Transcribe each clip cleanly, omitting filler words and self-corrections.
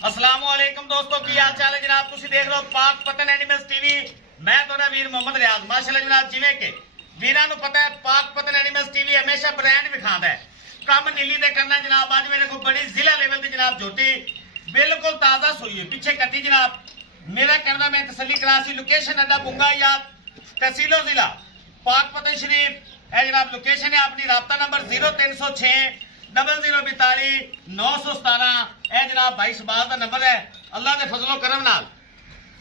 अस्सलाम वालेकुम दोस्तों, की हाल चाल है जनाब। तुसी देख रहे हो पाक पतन एनिमल्स टीवी। मैं थोड़ा वीर मोहम्मद रियाज। माशाल्लाह जनाब, जिवें कि वीरां नूं पता है पाक पतन एनिमल्स टीवी हमेशा ब्रांड विखांदा है, कम नीली दे करना जनाब। अज मेरे को बड़ी जिला लेवल दी जनाब झोटी बिल्कुल ताज़ा सूई है, पीछे कटी जनाब। मेरा कहना मैं तसल्ली करासी लोकेशन अड्डा बुंगा याद तहसीलो जिला पाक पतन शरीफ है जनाब। लोकेशन है अपनी राब्ता नंबर 0306 0042 917 है जनाब। भाई शबाज का नंबर है। अल्लाह के फजलो करम नाल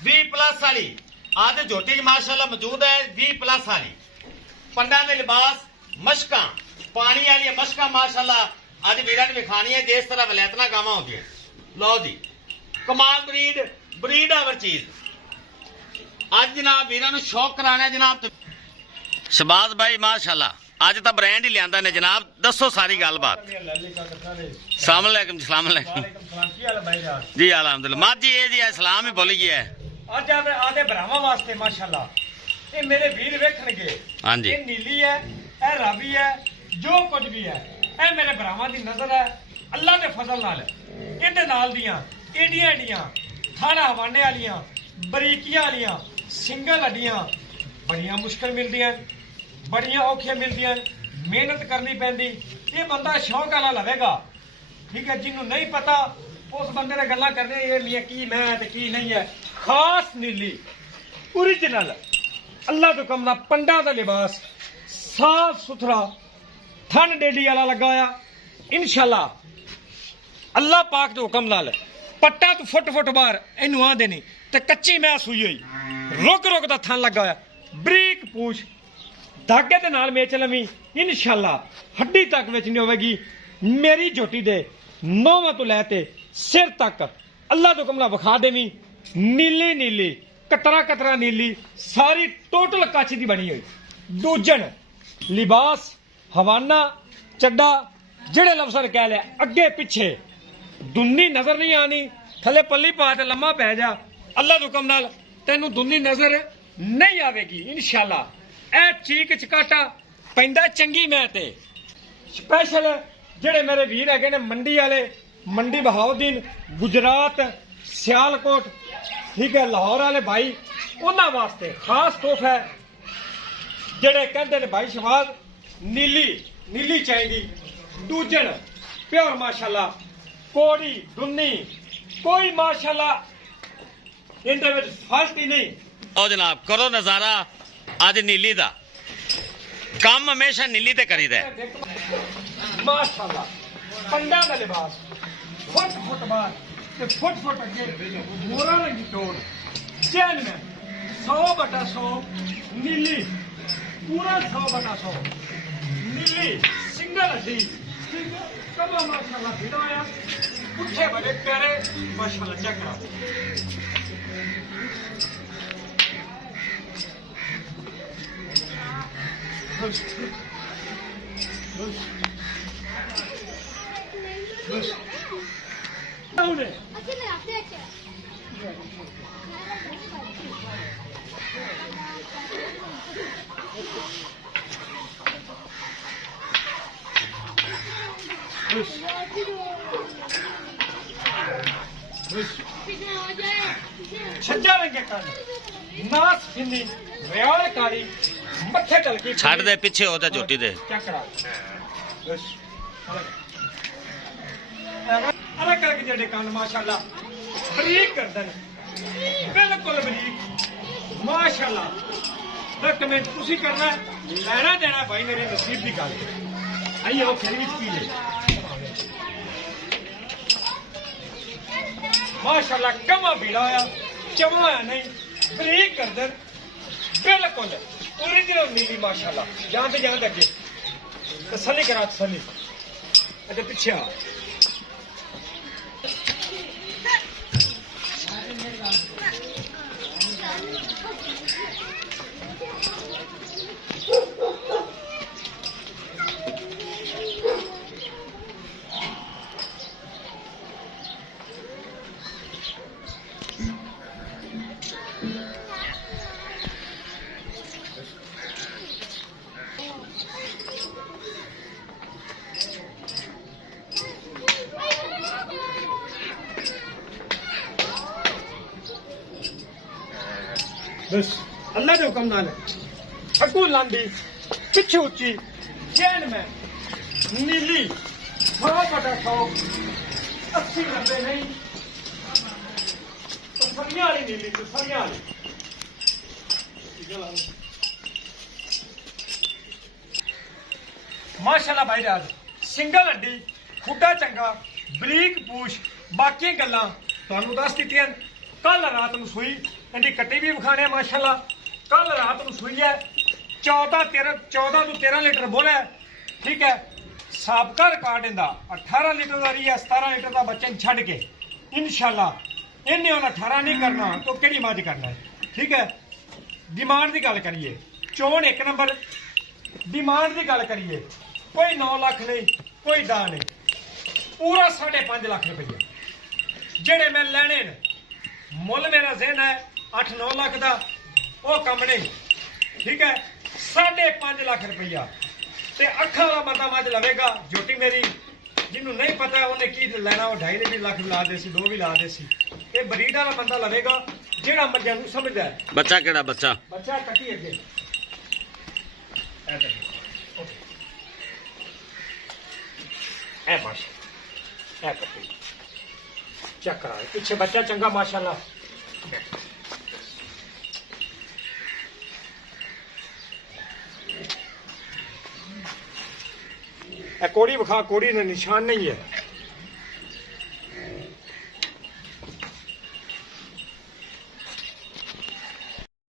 20+ वाली आदि झोटी माशाल्लाह मौजूद है। 20+ वाली पंडा के लिबास मशका पानी वाली मशका माशाल्लाह अज वीरां ने विखानी है जिस तरह वलैतना गावां होंदी है। लो जी कमाल ब्रीड हर चीज अज जनाब वीरां नूं शौक कराना है जनाब। शबाज भाई माशाल्लाह अज तो ब्रांड ही लिया ने जनाब। दसो सारी गलबात। सलाम जी अलहमदुलिल्लाह। माँ जी जी सलाम ही बोली गया है ਅੱਜ ਆਦੇ ਭਰਾਵਾਂ ਵਾਸਤੇ ਮਾਸ਼ਾਅੱਲਾ ਇਹ ਮੇਰੇ ਵੀਰ ਵੇਖਣਗੇ। ਹਾਂਜੀ ਇਹ ਨੀਲੀ ਹੈ, ਇਹ ਰਾਵੀ ਹੈ, ਜੋ ਕੁਝ ਵੀ ਹੈ ਇਹ ਮੇਰੇ ਭਰਾਵਾਂ ਦੀ ਨਜ਼ਰ ਹੈ ਅੱਲਾ ਦੇ ਫਜ਼ਲ ਨਾਲ। ਇਹਦੇ ਨਾਲ ਦੀਆਂ ਏਡੀਆਂ ਏਡੀਆਂ ਥਾਣਾ ਹਵਾਨੇ ਵਾਲੀਆਂ ਬਰੀਕੀਆਂ ਵਾਲੀਆਂ ਸਿੰਗਲ ਹੱਡੀਆਂ ਬੜੀਆਂ ਮੁਸ਼ਕਲ ਮਿਲਦੀਆਂ, ਬੜੀਆਂ ਔਖੀਆਂ ਮਿਲਦੀਆਂ, ਮਿਹਨਤ ਕਰਨੀ ਪੈਂਦੀ। ਇਹ ਬੰਦਾ ਸ਼ੌਕ ਵਾਲਾ ਲਵੇਗਾ, ਠੀਕ ਹੈ। ਜਿਹਨੂੰ ਨਹੀਂ ਪਤਾ ਉਸ ਬੰਦੇ ਨੇ ਗੱਲਾਂ ਕਰਨੀਆਂ ਇਹ ਮੀਆਂ ਕੀ ਮੈਂ ਤੇ ਕੀ ਨਹੀਂ ਹੈ। ਖਾਸ ਨੀਲੀ ओरिजिनल अल्लाह तो कम पंडा का लिबास साफ सुथरा थन डेडी वाला लगा होया इंशाल्लाह अल्लाह पाक के हुक्म नाल। पट्टा तो फुट बाहर इनू आंदे नहीं ते कच्ची मैस हुई हुई रुक दा थन लगा होया बरीक पूछ धागे दे नाल मेच लवी इंशाल्लाह हड्डी तक विच नहीं होवेगी। मेरी झोटी दे नौवां तो लैते सिर तक अल्लाह तो कमला विखा देवी नीली नीली कतरा नीली सारी टोटल कच्छ दी बनी हुई। दूजन लिबास हवाना चड्डा जेड़े लफ्ज़ कह लिया अगे पिछे दुन्नी नजर नहीं आनी। थले पल्ली पा ते लम्मा पै जा अल्लाह दे हुक्म नाल तेनू दुन्नी नजर नहीं आवेगी इंशाल्लाह। ए चीक चकाटा पैंदा चंगी मैं ते स्पेशल जेड़े मेरे वीर हैगे ने मंडी वाले मंडी बहाउद्दीन गुजरात सियालकोट ठीक है लाहौर वाले भाई उन्होंने वास्ते खास तोहफा है। जेड़े कहते हैं भाई शबाज नीली चाहिए दूजन प्योर माशाल्लाह कोड़ी दुन्नी कोई माशाल्लाह इनदे विच फर्क ही नहीं। ओ जनाब करो नजारा अज नीली दा काम हमेशा नीली ते करीदा है माशाल्लाह। पंडा का लिबास फुट बाहर फुट अगे मोरा लगी तोड़ चैन में 100/100 नीली पूरा 100/100 नीली सिंगल हड्डी कबा माशाल्लाह भिड़ा आया पुट्ठे बड़े प्यारे माशाल्लाह चक्रा छज्जा रंगे कान नास फिनी रियाले काली मथे टलकी छड़ दे पीछे हो जा झोटी दे चकरा अलग करके जेडे कान माशाल्लाह बरीक करदन बिल्कुल बरीक माशाल्लाह। कमेंट तुसी करना लेना देना भाई मेरे नसीब की गल आइए वो फिर भी पी ले माशाल्लाह। कमा भीड़ा होया चवा होया नहीं बरीक करदन बिल्कुल ओरिजिनल नीली माशाल्लाह। जान ते अगे तसल्ली करा तसल्ली अच्छा पीछे आ बस अल्लाह के हुक्म नाल अगू लांदी पिछे उच्ची चैन में नीली 100/100 80 90 नहीं तो सरिया वाली नीली तो सरिया वाली माशाल्लाह भाई राज सिंगल हड्डी खुड्डा चंगा बरीक पूछ बाकी गल्लां ਤੁਹਾਨੂੰ ਦੱਸ ਦਿੱਤੀਆਂ ਕੱਲ ਰਾਤ ਨੂੰ ਸੂਈ ਇਹਦੀ ਕੱਟੀ ਵੀ ਵਿਖਾਣੇ ਮਾਸ਼ਾਅੱਲਾ ਕੱਲ ਰਾਤ ਨੂੰ ਸੂਈ ਹੈ 14 ਤੋਂ 13 ਲੀਟਰ ਬੋਲਿਆ ਠੀਕ ਹੈ ਸਾਬਕਾ ਰਿਕਾਰਡ ਇਹਦਾ 18 ਲੀਟਰ ਦਾ ਰਹੀ ਹੈ 17 ਲੀਟਰ ਦਾ ਬੱਚਾ ਛੱਡ ਕੇ ਇਨਸ਼ਾਅੱਲਾ ਇਹਨੇ ਹੁਣ 18 ਨਹੀਂ ਕਰਨਾ ਤਾਂ ਕਿਹੜੀ ਮੱਝ ਕਰਨਾ ਹੈ ਠੀਕ ਹੈ ਡਿਮਾਂਡ ਦੀ ਗੱਲ ਕਰੀਏ ਚੋਣ ਇੱਕ ਨੰਬਰ ਡਿਮਾਂਡ ਦੀ ਗੱਲ ਕਰੀਏ ਕੋਈ 9 ਲੱਖ ਨਹੀਂ ਕੋਈ ਦਾ ਨਹੀਂ ਪੂਰਾ 5.5 ਲੱਖ ਰੁਪਏ ਜਿਹੜੇ ਮੈਂ ਲੈਣੇ ਨੇ ਮੁੱਲ ਮੇਰਾ ਜ਼ਿਹਨ ਹੈ 8-9 ਲੱਖ ਦਾ ਉਹ ਕੰਮ ਨਹੀਂ ਠੀਕ ਹੈ 5.5 ਲੱਖ ਰੁਪਇਆ ਤੇ ਅੱਖਾਂ ਵਾਲਾ ਬੰਦਾ ਮੱਝ ਲਵੇਗਾ ਜੋਟੀ ਮੇਰੀ ਜਿਹਨੂੰ ਨਹੀਂ ਪਤਾ ਉਹਨੇ ਕੀ ਲੈਣਾ ਉਹ 2.5 ਲੱਖ ਲਾ ਦੇ ਸੀ 2 ਵੀ ਲਾ ਦੇ ਸੀ ਇਹ ਬਰੀਡ ਵਾਲਾ ਬੰਦਾ ਲਵੇਗਾ ਜਿਹੜਾ ਮੱਝਾਂ ਨੂੰ ਸਮਝਦਾ ਹੈ ਬੱਚਾ ਕਿਹੜਾ ਬੱਚਾ ਕੱਟੀ ਅੱਗੇ ਇਹ ਬਸ ਇਹ ਕੱਟੀ चेक करा पीछे बच्चा चंगा माशाल्लाह कोड़ी विखा कोड़ी ने निशान नहीं है